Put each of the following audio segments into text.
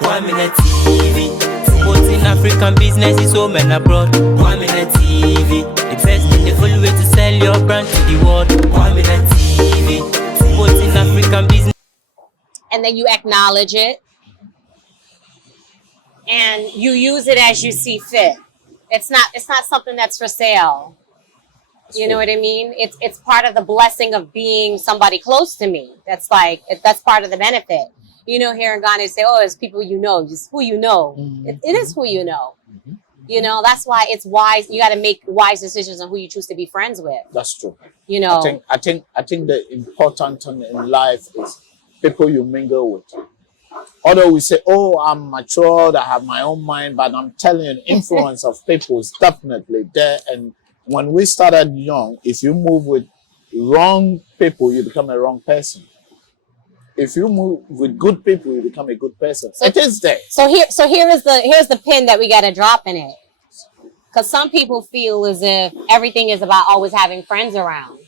Kwaminat TV, supporting African businesses home and abroad. Kwaminat TV, the best and the full way to sell your brand to the world. Kwaminat TV, supporting African business. And then you acknowledge it, and you use it as you see fit. It's not something that's for sale. You know what I mean? It's part of the blessing of being somebody close to me. That's part of the benefit. You know, here in Ghana, they say, oh, it's people you know, just who you know. It is who you know. You know, that's why it's wise. You got to make wise decisions on who you choose to be friends with. That's true. You know, I think the important thing in life is people you mingle with. Although we say, oh, I'm matured, I have my own mind, but I'm telling you, the influence of people is definitely there. And when we started young, if you move with wrong people, you become a wrong person. If you move with good people, you become a good person. So it is there. So here's the pin that we got to drop in it. Because some people feel as if everything is about always having friends around.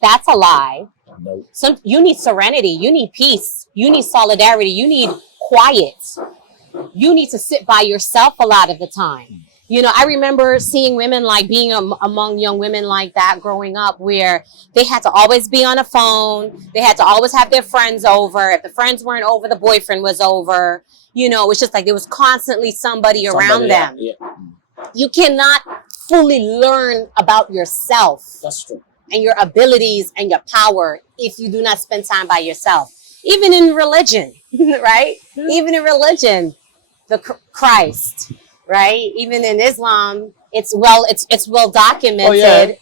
That's a lie. No. You need serenity. You need peace. You need solidarity. You need quiet. You need to sit by yourself a lot of the time. You know, I remember seeing women like being among young women like that growing up, where they had to always be on a phone. They had to always have their friends over. If the friends weren't over, the boyfriend was over. You know, it's just like there was constantly somebody around them. Yeah. You cannot fully learn about yourself. That's true. And your abilities and your power if you do not spend time by yourself. Even in religion, right? Even in religion, the Christ. Right? Even in Islam, it's well documented. Oh, yeah.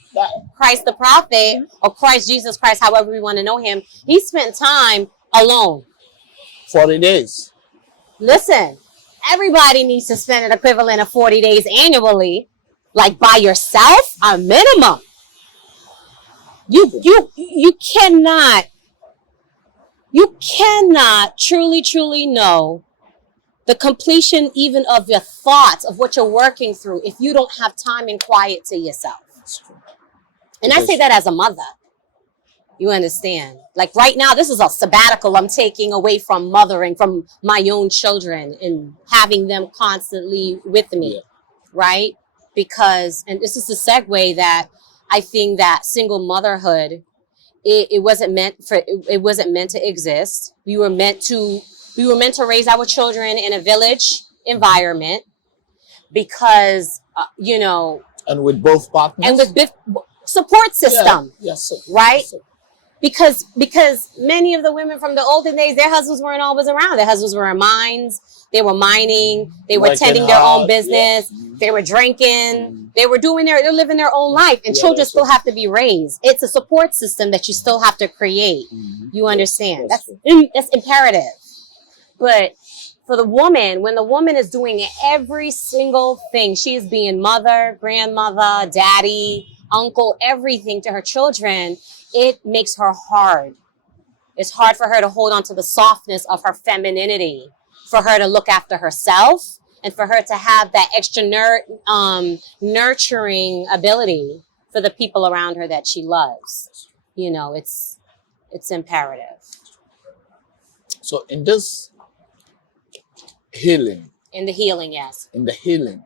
Christ the prophet, or Christ Jesus Christ, however we want to know him, he spent time alone. 40 days. Listen, everybody needs to spend an equivalent of 40 days annually, like by yourself, a minimum. You cannot truly know the completion even of your thoughts of what you're working through if you don't have time and quiet to yourself. That's true. And I say that as a mother. You understand? Like right now, this is a sabbatical I'm taking away from mothering, from my own children and having them constantly with me, right? Because, and this is the segue that I think that single motherhood, it wasn't meant to exist. We were meant to raise our children in a village environment because, you know. And with both partners. And with support system. Yeah. Yes, sir. Right? Yes, sir. Because many of the women from the olden days, their husbands weren't always around. Their husbands were in mines. They were mining. They were tending their own business. Yeah. They were drinking. They're living their own life. And children still have to be raised. It's a support system that you still have to create. You understand? That's imperative. But for the woman, when the woman is doing every single thing, she is being mother, grandmother, daddy, uncle, everything to her children, it makes her hard. It's hard for her to hold on to the softness of her femininity, for her to look after herself, and for her to have that extra nurturing ability for the people around her that she loves. You know, it's imperative. So in this healing. In the healing, yes. In the healing.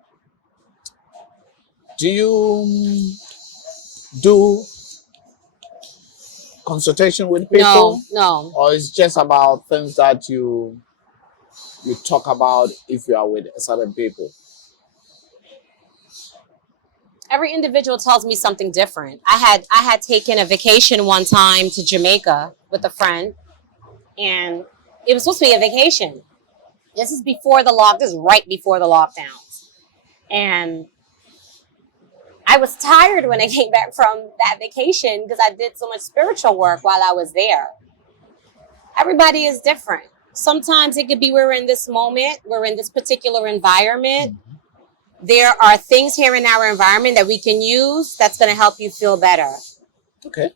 Do you do consultation with people? No. Or it's just about things that you talk about if you are with certain people? Every individual tells me something different. I had taken a vacation one time to Jamaica with a friend, and it was supposed to be a vacation. This is right before the lockdowns. And I was tired when I came back from that vacation because I did so much spiritual work while I was there. Everybody is different. Sometimes it could be we're in this moment, we're in this particular environment. There are things here in our environment that we can use that's going to help you feel better. Okay.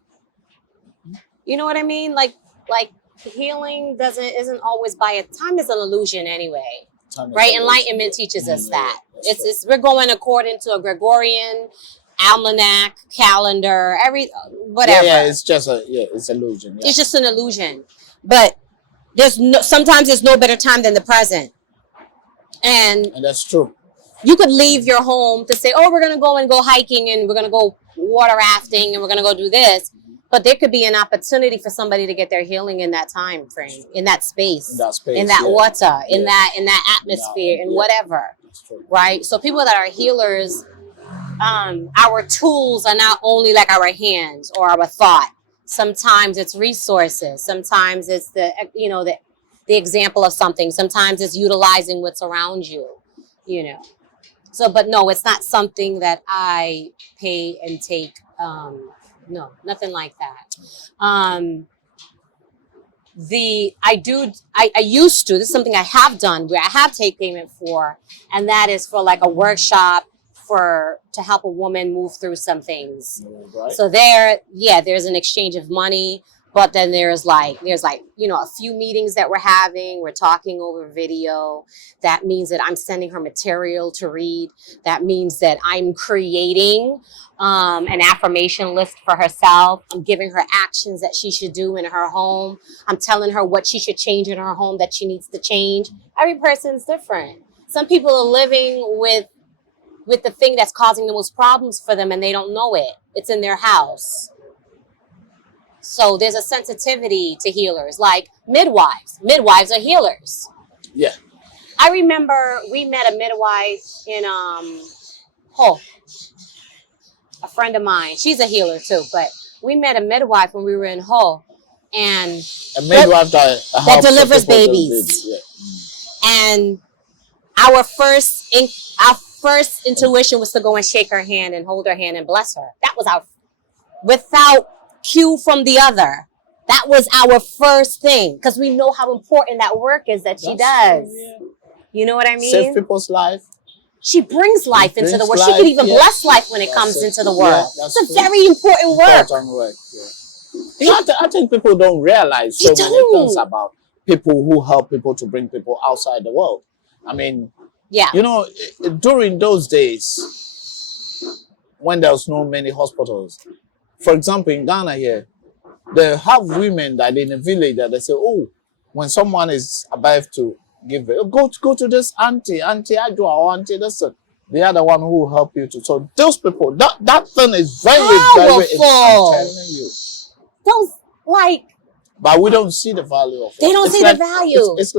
You know what I mean? Like healing isn't always time is an illusion anyway. Right? Enlightenment teaches us that. We're going according to a Gregorian almanac, calendar, whatever. Yeah, it's just it's illusion. Yeah. It's just an illusion. But sometimes there's no better time than the present. And that's true. You could leave your home to say, oh, we're going to go hiking and we're going to go water rafting and we're going to go do this. But there could be an opportunity for somebody to get their healing in that time frame, in that space, in that water, in that atmosphere, in whatever. Right? So people that are healers, our tools are not only like our hands or our thought. Sometimes it's resources. Sometimes it's the example of something. Sometimes it's utilizing what's around you, So, but no, it's not something that I pay and take. No, nothing like that. I used to, this is something I have done where I have take payment for, and that is for like a workshop to help a woman move through some things. Right. So there's an exchange of money, but then there's a few meetings that we're having. We're talking over video. That means that I'm sending her material to read. That means that I'm creating an affirmation list for herself. I'm giving her actions that she should do in her home. I'm telling her what she should change in her home that she needs to change. Every person's different. Some people are living with the thing that's causing the most problems for them and they don't know it. It's in their house. So there's a sensitivity to healers, like midwives. Midwives are healers. Yeah. I remember we met a midwife in a friend of mine. She's a healer too, but we met a midwife when we were in Hull, and a midwife that delivers babies. Yeah. And our first intuition was to go and shake her hand and hold her hand and bless her. That was without cue from the other. That was our first thing, because we know how important that work is that she does. Yeah. You know what I mean? Save people's life. She brings life into the world. She could even bless life when it comes into the world. It's a very important work. I think people don't realize so many things about people who help people to bring people outside the world. I mean, during those days, when there was no many hospitals, for example, in Ghana here, they have women that in a village that they say, oh, when someone is about to give birth, go to this auntie I do or auntie this. They are the one who will help you to. So those people, that thing is very powerful. I'm telling you. But we don't see the value of it. They don't see the value. It's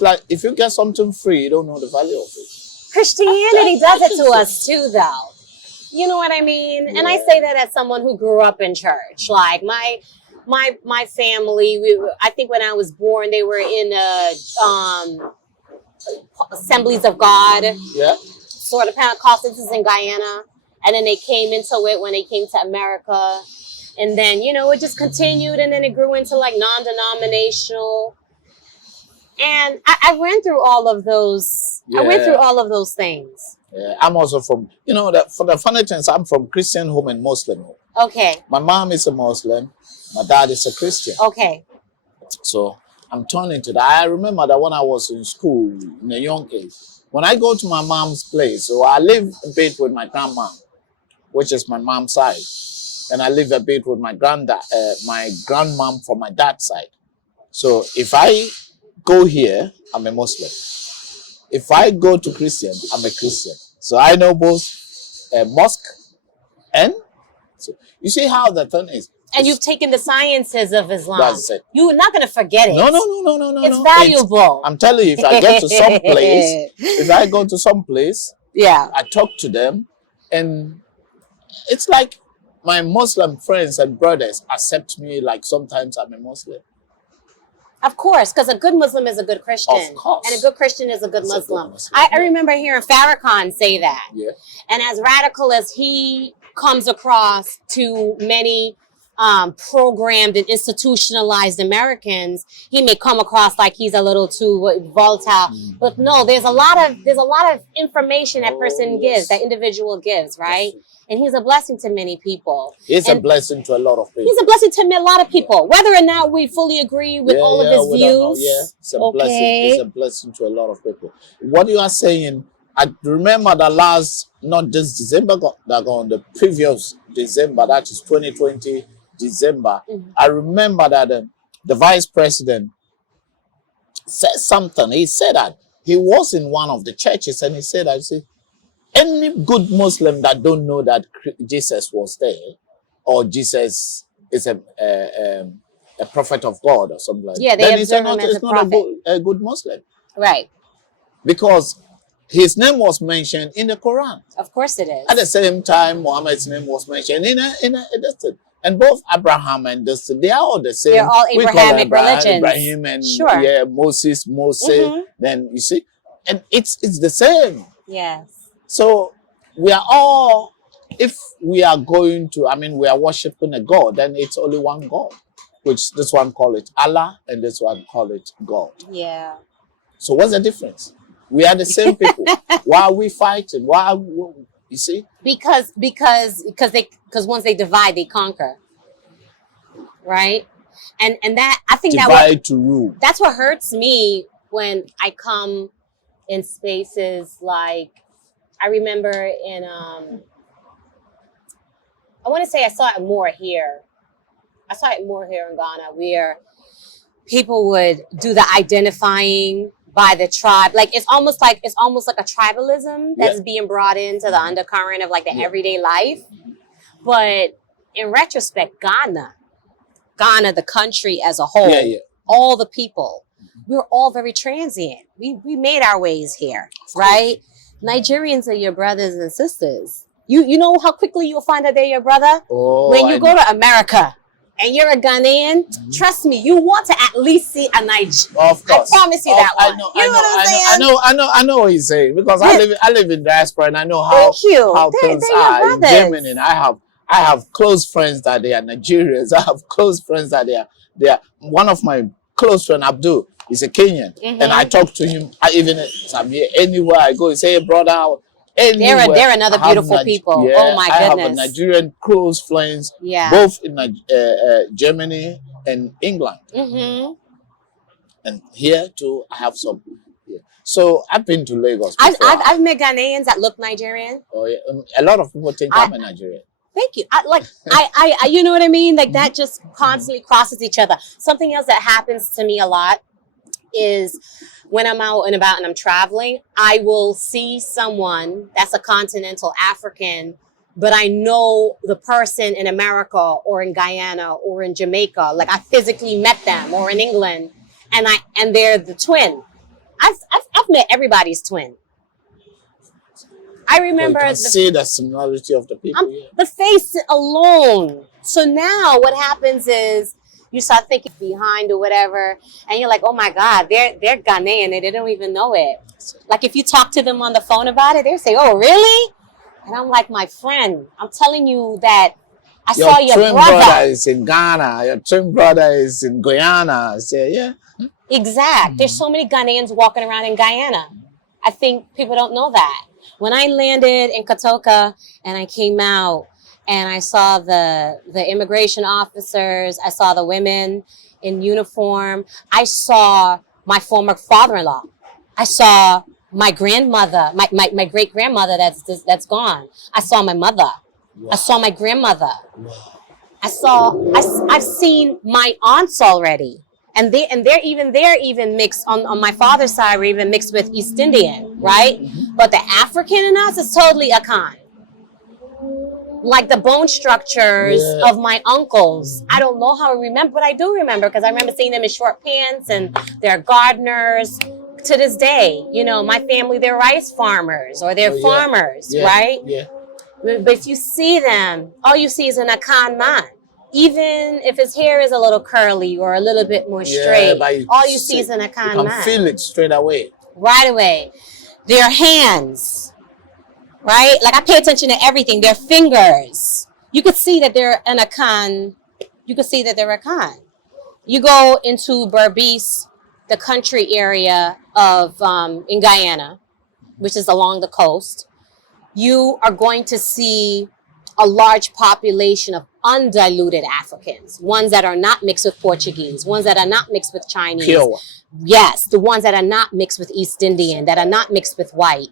like if you get something free, you don't know the value of it. Christianity does it to us too, though. You know what I mean? Yeah. And I say that as someone who grew up in church. Like my family, I think when I was born, they were in Assemblies of God. Yeah. Sort of Pentecostals in Guyana. And then they came into it when they came to America. And then, it just continued, and then it grew into like non-denominational. And I went through all of those. Yeah. I went through all of those things. Yeah, I'm also from, for the funny things, I'm from Christian home and Muslim home. Okay. My mom is a Muslim. My dad is a Christian. Okay. So I'm turning to that. I remember that when I was in school, in a young age, when I go to my mom's place, so I live a bit with my grandma, which is my mom's side. And I live a bit with my grandmom from my dad's side. So if I go here, I'm a Muslim. If I go to Christian, I'm a Christian. So I know both mosque and... So you see how the thing is. And you've taken the sciences of Islam. That's it. You're not going to forget it. No. It's valuable. I'm telling you, if I get to some place, if I go to some place, I talk to them, and it's like my Muslim friends and brothers accept me like sometimes I'm a Muslim. Of course, because a good Muslim is a good Christian. Of course. And a good Christian is a good Muslim. I remember hearing Farrakhan say that. Yeah. And as radical as he comes across to many programmed and institutionalized Americans, he may come across like he's a little too volatile. Mm-hmm. But no, there's a lot of information that person gives, that individual gives, right? And he's a blessing to many people. He's a blessing to a lot of people. He's a blessing to a lot of people, whether or not we fully agree with all of his views. It's a blessing. It's a blessing to a lot of people. What you are saying, I remember not this December, the previous December, that is 2020 December. Mm-hmm. I remember that the vice president said something. He said that he was in one of the churches and he said, I say, any good Muslim that don't know that Jesus was there or Jesus is a prophet of God or something like that. Yeah, they then observe him as it's a not prophet. a good Muslim. Right. Because his name was mentioned in the Quran. Of course it is. At the same time, Muhammad's name was mentioned in a distance. And both Abraham and this, they are all the same. They're all We call Abrahamic Abraham, religions. Ibrahim and Sure. yeah, Moses. Mhm. Then you see, and it's the same. Yes. So we are all, if we are going to, I mean, we are worshiping a God, then it's only one God, which this one call it Allah and this one call it God. Yeah. So what's the difference? We are the same people. Why are we fighting? You see? Because once they divide, they conquer. Right? And that, I think Divide to rule. that's what hurts me when I come in spaces like, I remember in I want to say I saw it more here. I saw it more here in Ghana, where people would do the identifying by the tribe. Like it's almost like a tribalism that's being brought into the undercurrent of like the everyday life. But in retrospect, Ghana, the country as a whole, all the people, we're all very transient. We made our ways here, right? Nigerians are your brothers and sisters. You know how quickly you'll find that they're your brother? When you go to America and you're a Ghanaian, trust me, you want to at least see a Nigerian. Of course. I promise you that one. I know, You know what I'm saying? I know what he's saying because I live in diaspora and I know how things They're are your in brothers. Germany. And I have close friends that they are Nigerians. I have close friends that they are. One of my close friend Abdul is a Kenyan, and I talk to him. Anywhere I go, he say, hey, brother. They're another beautiful people. Yeah, oh my goodness! I have a Nigerian close friends, both in Germany and England, and here too. I have some. Yeah. So I've been to Lagos before. I've met Ghanaians that look Nigerian. Oh yeah, a lot of people think I'm a Nigerian. Thank you. I you know what I mean? Like that just constantly crosses each other. Something else that happens to me a lot is when I'm out and about and I'm traveling, I will see someone that's a continental African, but I know the person in America or in Guyana or in Jamaica. Like I physically met them, or in England, and they're the twin. I've met everybody's twin. I remember you can see the similarity of the people. The face alone. So now what happens is you start thinking behind or whatever, and you're like, oh my God, they're Ghanaian and they don't even know it. Like if you talk to them on the phone about it, they say, oh really? And I'm like, my friend, I'm telling you that I saw your twin brother is in Ghana, your twin brother is in Guyana. I say, yeah. Exact. There's so many Ghanaians walking around in Guyana. I think people don't know that. When I landed in Kotoka and I came out and I saw the immigration officers, I saw the women in uniform, I saw my former father-in-law, I saw my grandmother, my great-grandmother that's gone. I saw my mother. Wow. I saw my grandmother. Wow. I've seen my aunts already. And they're even mixed on my father's side. We're even mixed with East Indian, right? But the African in us is totally Akan. Like the bone structures of my uncles, I don't know how I remember, but I do remember because I remember seeing them in short pants and they're gardeners. To this day, you know, my family, they're rice farmers or they're farmers, right? Yeah. But if you see them, all you see is an Akan man. Even if his hair is a little curly or a little bit more straight, all you see is an Akan man. You can feel it straight away. Right away. Their hands, right? Like I pay attention to everything. Their fingers. You could see that they're an Akan. You could see that they're Akan. You go into Berbice, the country area of in Guyana, which is along the coast. You are going to see a large population of undiluted Africans, ones that are not mixed with Portuguese, ones that are not mixed with Chinese. Pure. Yes, the ones that are not mixed with East Indian, that are not mixed with white.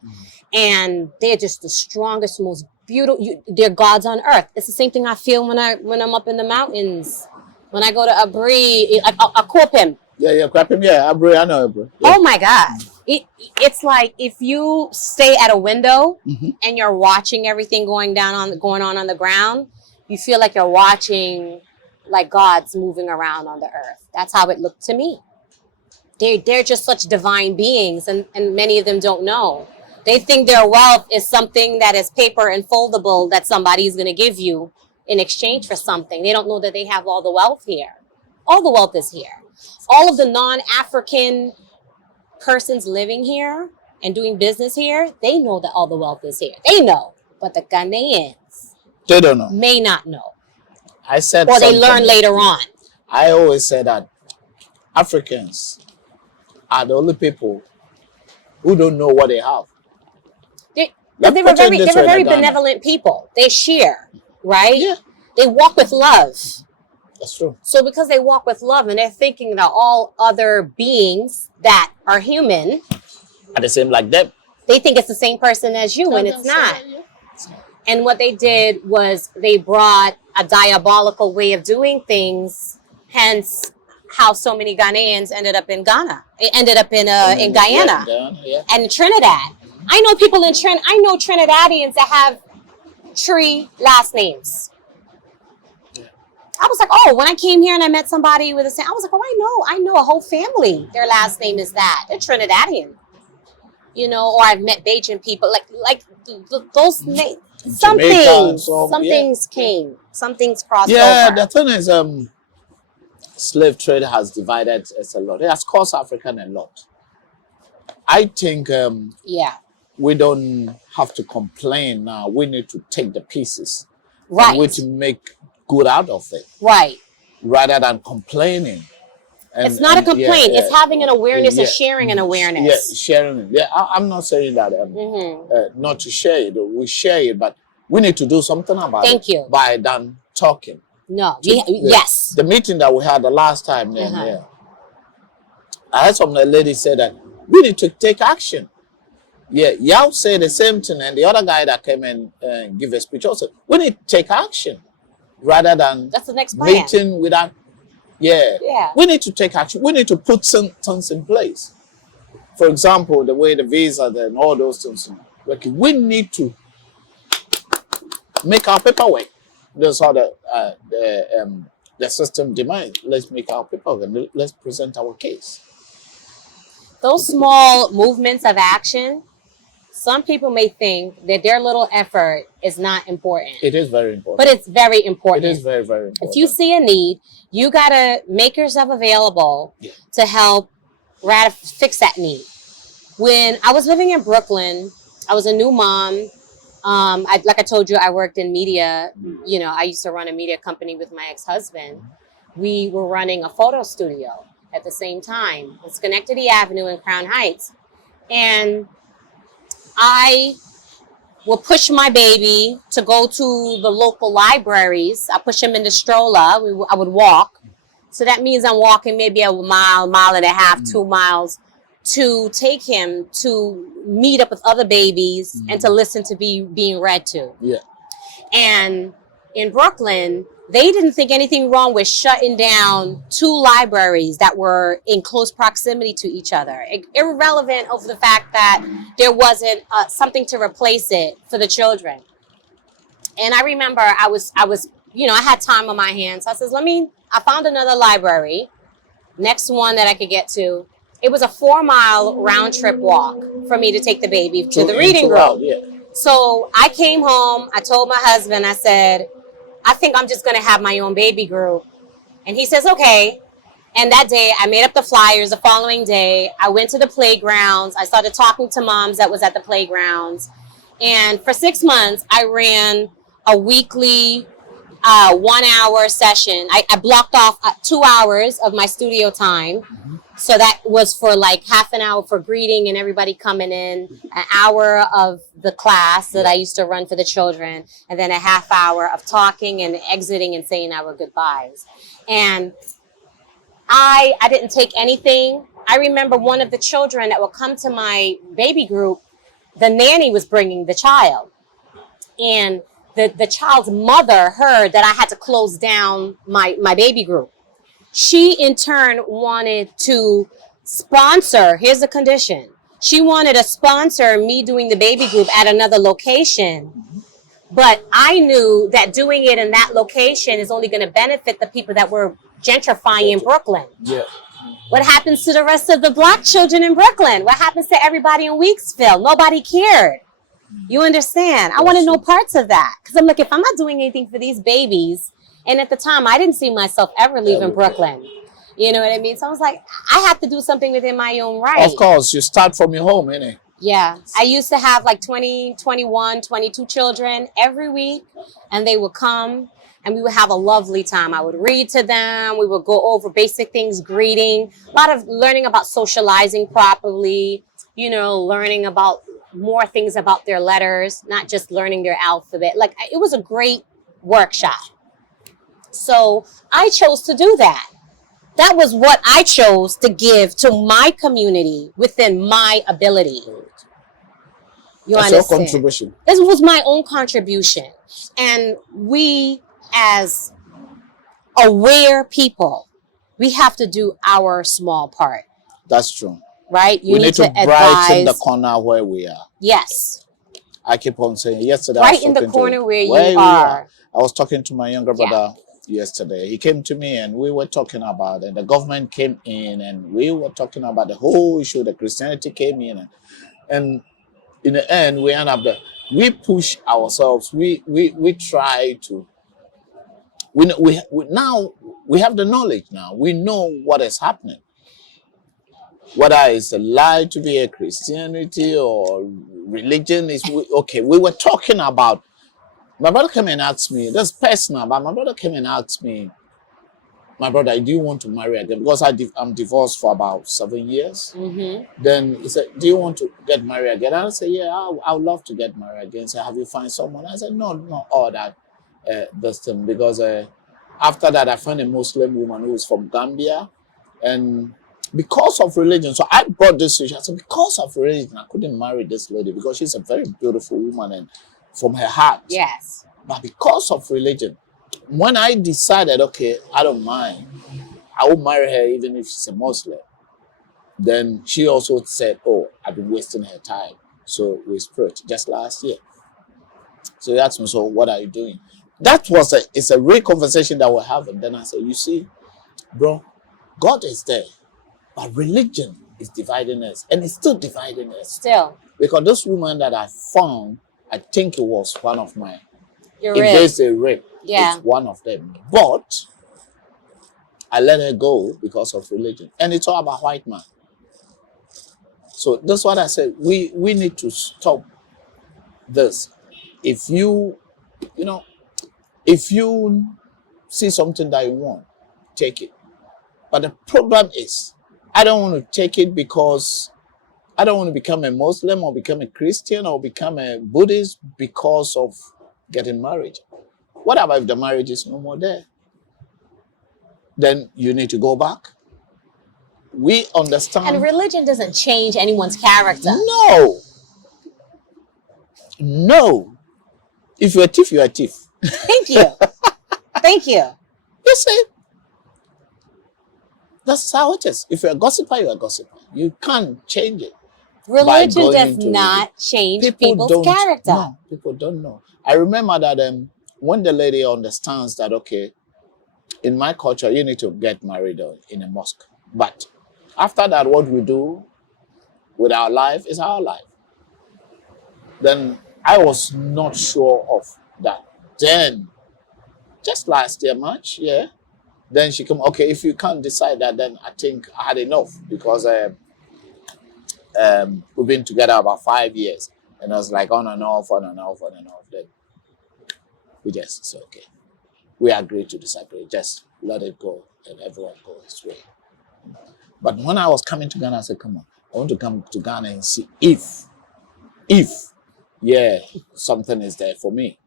And they're just the strongest, most beautiful, they're gods on earth. It's the same thing I feel when I'm up in the mountains. When I go to Abri, Akopim, Yeah. Crapping. Yeah, I know, bro. Yeah. Oh my God. It's like if you stay at a window and you're watching everything going on the ground, you feel like you're watching like God's moving around on the earth. That's how it looked to me. They're just such divine beings, and many of them don't know. They think their wealth is something that is paper and foldable that somebody is going to give you in exchange for something. They don't know that they have all the wealth here. All the wealth is here. All of the non-African persons living here and doing business here, they know that all the wealth is here. They know, but the Ghanaians, They don't know. may not know. I said, or they learn later on. I always say that Africans are the only people who don't know what they have. They were very benevolent people. They share, right? Yeah. They walk with love. That's true. So because they walk with love and they're thinking that all other beings that are human are the same like them, they think it's the same person as you, and it's not. And what they did was they brought a diabolical way of doing things, hence how so many Ghanaians ended up in Ghana. It ended up in Guyana and Trinidad. I know people in I know Trinidadians that have tree last names. I was like, oh, when I came here and I met somebody with the same, I was like, oh, I know a whole family. Their last name is that. They're Trinidadian. You know, or I've met Bajan people, like those names. Some things came. Some things crossed over. Yeah, the thing is, slave trade has divided us a lot. It has cost African a lot. I think we don't have to complain now. We need to take the pieces. Right. And we to make good out of it. Right. Rather than complaining. It's not a complaint. It's having an awareness and sharing an awareness. Yeah, sharing it. Yeah, I'm not saying that not to share it. We share it, but we need to do something about it. Thank you. By than talking. No. Yes. The meeting that we had the last time, I heard some lady say that we need to take action. Yeah, Yao said the same thing, and the other guy that came and give a speech also. We need to take action rather than that's the next plan. Meeting without. Yeah. We need to take action. We need to put some things in place. For example, the way the visa and all those things working. We need to make our paperwork. That's how the system demands. Let's make our paperwork and let's present our case. Those small movements of action, some people may think that their little effort is not important. It is very important. But it's very important. It is very, very important. If you see a need, you got to make yourself available to help fix that need. When I was living in Brooklyn, I was a new mom. Like I told you, I worked in media. You know, I used to run a media company with my ex-husband. We were running a photo studio at the same time on Schenectady Avenue in Crown Heights. And I would push my baby to go to the local libraries. I push him in the stroller. I would walk. So that means I'm walking maybe a mile and a half, 2 miles to take him to meet up with other babies and to listen to being read to. Yeah. And in Brooklyn, they didn't think anything wrong with shutting down 2 libraries that were in close proximity to each other, irrelevant of the fact that there wasn't something to replace it for the children. And I remember I was, I had time on my hands. So I says, I found another library, next one that I could get to. It was a 4-mile round trip walk for me to take the baby to the reading room. So I came home, I told my husband, I said, I think I'm just going to have my own baby group. And he says, okay. And that day I made up the flyers. The following day, I went to the playgrounds. I started talking to moms that was at the playgrounds. And for 6 months, I ran a weekly 1-hour session. I blocked off 2 hours of my studio time. So that was for like half an hour for greeting and everybody coming in, an hour of the class that I used to run for the children, and then a half hour of talking and exiting and saying our goodbyes. And I didn't take anything. I remember one of the children that would come to my baby group, the nanny was bringing the child. And the child's mother heard that I had to close down my baby group. she in turn wanted to sponsor. Here's the condition. She wanted to sponsor me doing the baby group at another location. But I knew that doing it in that location is only going to benefit the people that were gentrifying in Brooklyn. Yeah. What happens to the rest of the black children in Brooklyn? What happens to everybody in Weeksville? Nobody cared. You understand? I wanted no parts of that. Because I'm like, if I'm not doing anything for these babies, and at the time, I didn't see myself ever leaving Brooklyn. You know what I mean? So I was like, I have to do something within my own right. Of course, you start from your home, innit? Yeah. I used to have like 20, 21, 22 children every week, and they would come, and we would have a lovely time. I would read to them. We would go over basic things, greeting, a lot of learning about socializing properly, you know, learning about more things about their letters, not just learning their alphabet. Like, it was a great workshop. So I chose to do that. That was what I chose to give to my community within my ability. You That's understand? your contribution. This was my own contribution. And we, as aware people, we have to do our small part. That's true. Right? You We need to brighten advise. the corner where we are. Yes. I keep on saying yesterday. Right in the corner where you are. I was talking to my younger brother yesterday. He came to me and we were talking about, and the government came in and we were talking about the whole issue. The Christianity came in, and in the end, we end up there. We push ourselves. We try to. We now we have the knowledge. Now we know what is happening. Whether it's a lie to be a Christianity or religion is okay. We were talking about. My brother came and asked me. That's personal, but my brother came and asked me, "My brother, do you want to marry again?" Because I'm divorced for about 7 years. Mm-hmm. Then he said, "Do you want to get married again?" And I said, "Yeah, I would love to get married again." He said, "Have you found someone?" I said, "No, not all that, this thing." Because after that, I found a Muslim woman who is from Gambia, and because of religion, so I brought this issue. I said, because of religion, I couldn't marry this lady because she's a very beautiful woman and from her heart. Yes. But because of religion, when I decided, okay, I don't mind, I will marry her even if she's a Muslim, then she also said, oh, I've been wasting her time. So we split just last year. So he asked me, so what are you doing? It's a real conversation that we're having. Then I said, you see, bro, God is there. But religion is dividing us, and it's still dividing us. Still. Because this woman that I found, I think it was one of my. You're if right. there's a rape, Yeah. it's one of them. But I let her go because of religion, and it's all about white man. So that's what I said. We need to stop this. If you see something that you want, take it. But the problem is, I don't want to take it because I don't want to become a Muslim or become a Christian or become a Buddhist because of getting married. What about if the marriage is no more there? Then you need to go back. We understand. And religion doesn't change anyone's character. No. If you're a thief, you're a thief. Thank you. Thank you. You see? That's how it is. If you're a gossiper, you're a gossiper. You can't change it. Religion does not change people's character. No, people don't know. I remember that when the lady understands that, okay, in my culture, you need to get married in a mosque. But after that, what we do with our life is our life. Then I was not sure of that. Then, just last year, March, yeah. Then she come, okay, if you can't decide that, then I think I had enough because we've been together about 5 years. And I was like on and off. Then we just said, okay, we agreed to disagree. Just let it go and everyone go his way. But when I was coming to Ghana, I said, come on, I want to come to Ghana and see if, something is there for me.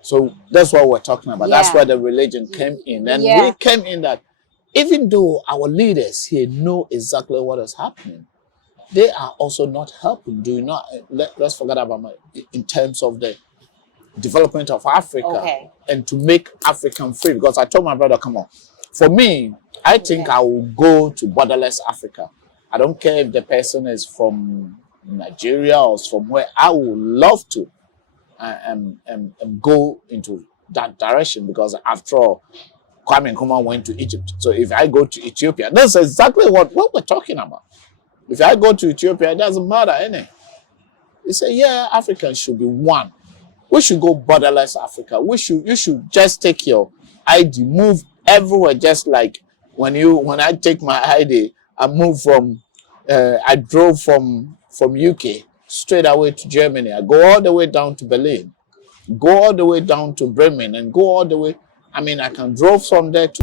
So that's what we're talking about. Yeah. That's where the religion came in. And we came in that even though our leaders here know exactly what is happening, they are also not helping. Let's forget about in terms of the development of Africa and to make African free. Because I told my brother, come on, For me, I think I will go to borderless Africa. I don't care if the person is from Nigeria or somewhere. I would love to go into that direction, because after all, Kwame Nkrumah went to Egypt. So if I go to Ethiopia, that's exactly what we're talking about. If I go to Ethiopia, it doesn't matter, innit? They say, yeah, Africans should be one. We should go borderless Africa. You should just take your ID, move everywhere, just like when I take my ID, I move from I drove from UK straight away to Germany. I go all the way down to Berlin, go all the way down to Bremen, and go all the way. I mean, I can drove from there to